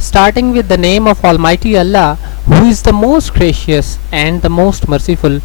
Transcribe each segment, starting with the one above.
starting with the name of Almighty Allah, who is the most gracious and the most merciful।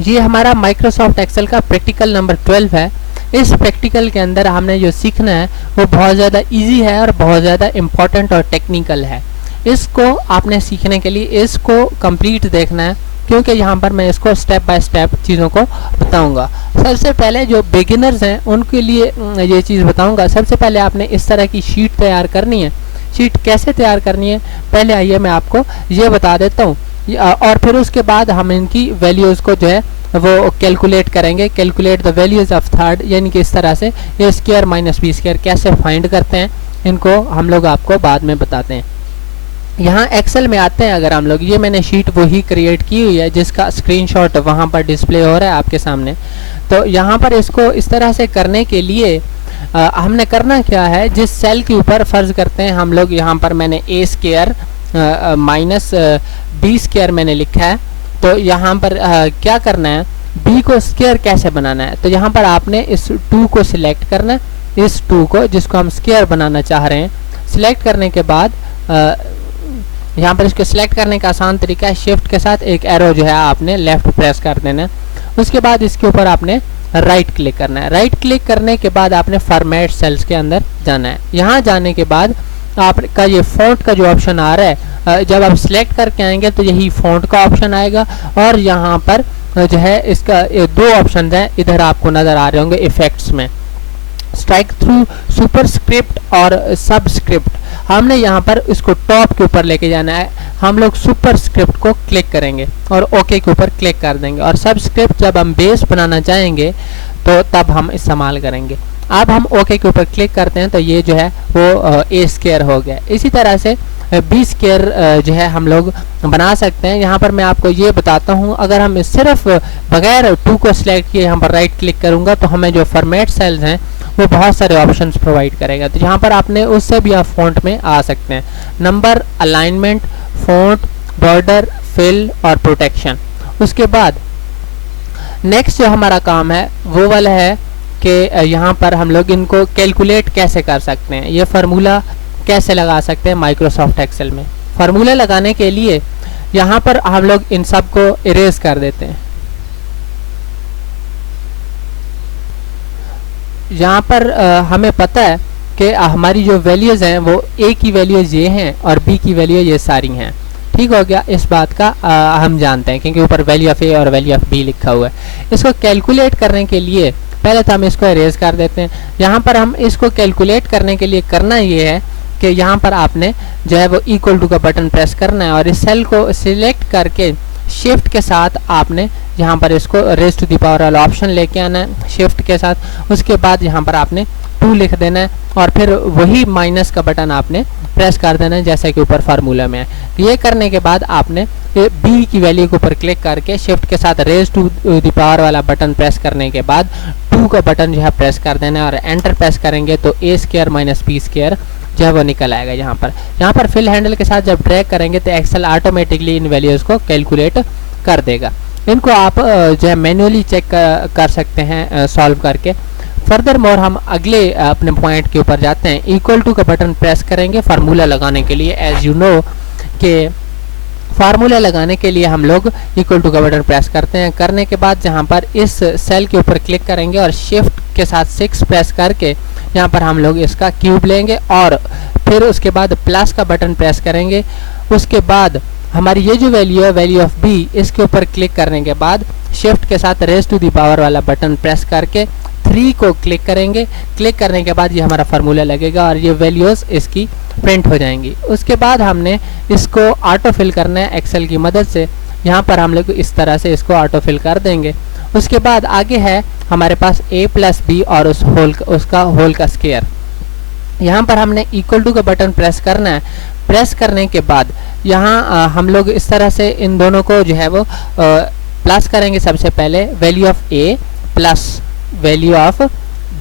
ये हमारा Microsoft Excel का practical number 12 है। इस practical के अंदर हमने जो सीखना है वो बहुत ज़्यादा इजी है और बहुत ज़्यादा इम्पॉर्टेंट और टेक्निकल है। इसको आपने सीखने के लिए इसको कंप्लीट देखना है, क्योंकि यहाँ पर मैं इसको स्टेप बाय स्टेप चीज़ों को बताऊँगा। सबसे पहले जो बिगिनर्स हैं उनके लिए ये चीज़ बताऊँगा। सबसे पहले आपने इस तरह की शीट तैयार करनी है। शीट कैसे तैयार करनी है पहले आइए मैं आपको ये बता देता हूँ, और फिर उसके बाद हम इनकी वैल्यूज़ को जो है वो कैलकुलेट करेंगे। Calculate the values of third, यानी कि इस तरह से ए स्क्वायर माइनस बी स्क्वायर कैसे फाइंड करते हैं, इनको हम लोग आपको बाद में बताते हैं। यहाँ एक्सेल में आते हैं अगर हम लोग, ये मैंने शीट वही क्रिएट की हुई है जिसका स्क्रीनशॉट वहाँ पर डिस्प्ले हो रहा है आपके सामने। तो यहाँ पर इसको इस तरह से करने के लिए हमने करना क्या है, जिस सेल के ऊपर फ़र्ज़ करते हैं हम लोग, यहाँ पर मैंने ए स्क्वायर माइनस बी स्क्वायर मैंने लिखा है। तो यहाँ पर क्या करना है, b को स्क्वायर कैसे बनाना है। तो यहाँ पर आपने इस 2 को सिलेक्ट करना है, इस 2 को जिसको हम स्क्वायर बनाना चाह रहे हैं। सिलेक्ट करने के बाद यहाँ पर इसको सिलेक्ट करने का आसान तरीका है, शिफ्ट के साथ एक एरो जो है आपने लेफ्ट प्रेस कर देना है। उसके बाद इसके ऊपर आपने राइट क्लिक करना है। राइट क्लिक करने के बाद आपने फॉर्मेट सेल्स के अंदर जाना है। यहाँ जाने के बाद आपका ये फ़ॉन्ट का जो ऑप्शन आ रहा है, जब आप सिलेक्ट करके आएंगे तो यही फ़ॉन्ट का ऑप्शन आएगा, और यहाँ पर जो है इसका 2 ऑप्शन हैं इधर आपको नज़र आ रहे होंगे इफ़ेक्ट्स में, स्ट्राइक थ्रू सुपरस्क्रिप्ट और सबस्क्रिप्ट। हमने यहाँ पर इसको टॉप के ऊपर लेके जाना है। हम लोग सुपरस्क्रिप्ट को क्लिक करेंगे और ओके के ऊपर क्लिक कर देंगे, और सबस्क्रिप्ट जब हम बेस बनाना चाहेंगे तो तब हम इस्तेमाल करेंगे। अब हम ओके के ऊपर क्लिक करते हैं तो ये जो है वो ए स्क्वायर हो गया। इसी तरह से बी स्क्वायर जो है हम लोग बना सकते हैं। यहाँ पर मैं आपको ये बताता हूँ, अगर हम सिर्फ बगैर 2 को सिलेक्ट किए यहाँ पर राइट क्लिक करूँगा तो हमें जो फॉर्मेट सेल्स हैं वो बहुत सारे ऑप्शंस प्रोवाइड करेगा। तो यहाँ पर आपने उससे भी आप फ़ॉन्ट में आ सकते हैं, number, alignment, font, border, fill और प्रोटेक्शन। उसके बाद नेक्स्ट जो हमारा काम है वो वाला है कि यहाँ पर हम लोग इनको कैलकुलेट कैसे कर सकते हैं, ये फार्मूला कैसे लगा सकते हैं माइक्रोसॉफ्ट एक्सेल में। फार्मूला लगाने के लिए यहाँ पर हम लोग इन सब को इरेज कर देते हैं। यहाँ पर हमें पता है कि हमारी जो वैल्यूज़ हैं वो ए की वैल्यूज़ ये हैं और बी की वैल्यू ये सारी हैं। ठीक हो गया, इस बात का हम जानते हैं क्योंकि ऊपर वैल्यू ऑफ ए और वैल्यू ऑफ बी लिखा हुआ है। इसको कैलकुलेट करने के लिए पहले तो हम इसको इरेज कर देते हैं। यहाँ पर हम इसको कैलकुलेट करने के लिए करना ये है कि यहाँ पर आपने जो है वो इक्वल टू का बटन प्रेस करना है और इस सेल को सिलेक्ट करके शिफ्ट के साथ आपने यहाँ पर इसको रेज टू द पावर वाला ऑप्शन लेके आना है शिफ्ट के साथ। उसके बाद यहाँ पर आपने 2 लिख देना है और फिर वही माइनस का बटन आपने प्रेस कर देना है जैसा कि ऊपर फार्मूला में है। ये करने के बाद आपने बी की वैल्यू के ऊपर क्लिक करके शिफ्ट के साथ रेज टू द पावर वाला बटन प्रेस करने के बाद 2 का बटन जो है प्रेस कर देना है और एंटर प्रेस करेंगे तो ए स्क्वायर माइनस बी स्क्वायर जो है वो निकल आएगा। यहाँ पर फिल हैंडल के साथ जब ड्रैग करेंगे तो एक्सेल ऑटोमेटिकली इन वैल्यूज़ को कैलकुलेट कर देगा। इनको आप जो है मैन्युअली चेक कर सकते हैं सॉल्व करके। फर्दर मोर हम अगले अपने पॉइंट के ऊपर जाते हैं। इक्वल टू का बटन प्रेस करेंगे फार्मूला लगाने के लिए। एज यू नो कि फार्मूला लगाने के लिए हम लोग इक्वल टू का बटन प्रेस करते हैं। करने के बाद जहाँ पर इस सेल के ऊपर क्लिक करेंगे और शिफ्ट के साथ 6 प्रेस करके यहाँ पर हम लोग इसका क्यूब लेंगे और फिर उसके बाद प्लस का बटन प्रेस करेंगे। उसके बाद हमारी ये जो वैल्यू है वैल्यू ऑफ बी, इसके ऊपर क्लिक करने के बाद शिफ्ट के साथ रेज टू द पावर वाला बटन प्रेस करके 3 को क्लिक करेंगे। क्लिक करने के बाद ये हमारा फार्मूला लगेगा और ये वैल्यूज़ इसकी प्रिंट हो जाएंगी। उसके बाद हमने इसको ऑटो फिल करना है एक्सेल की मदद से। यहाँ पर हम लोग इस तरह से इसको ऑटो फिल कर देंगे। उसके बाद आगे है हमारे पास a प्लस बी और उसका होल का स्क्वायर। यहाँ पर हमने इक्वल टू का बटन प्रेस करना है। प्रेस करने के बाद यहाँ हम लोग इस तरह से इन दोनों को जो है वो प्लस करेंगे। सबसे पहले value of a plus value of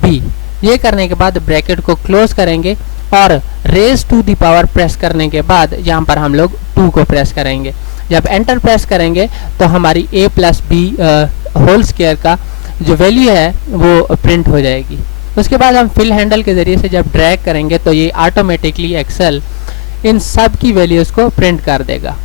b। ये करने के बाद ब्रैकेट को क्लोज करेंगे और raise to the power press करने के बाद यहाँ पर हम लोग 2 को प्रेस करेंगे। जब एंटर प्रेस करेंगे तो हमारी a plus b whole square का जो वैल्यू है वो प्रिंट हो जाएगी। उसके बाद हम फिल हैंडल के ज़रिए से जब ड्रैग करेंगे तो ये ऑटोमेटिकली एक्सेल इन सब की वैल्यूज़ को प्रिंट कर देगा।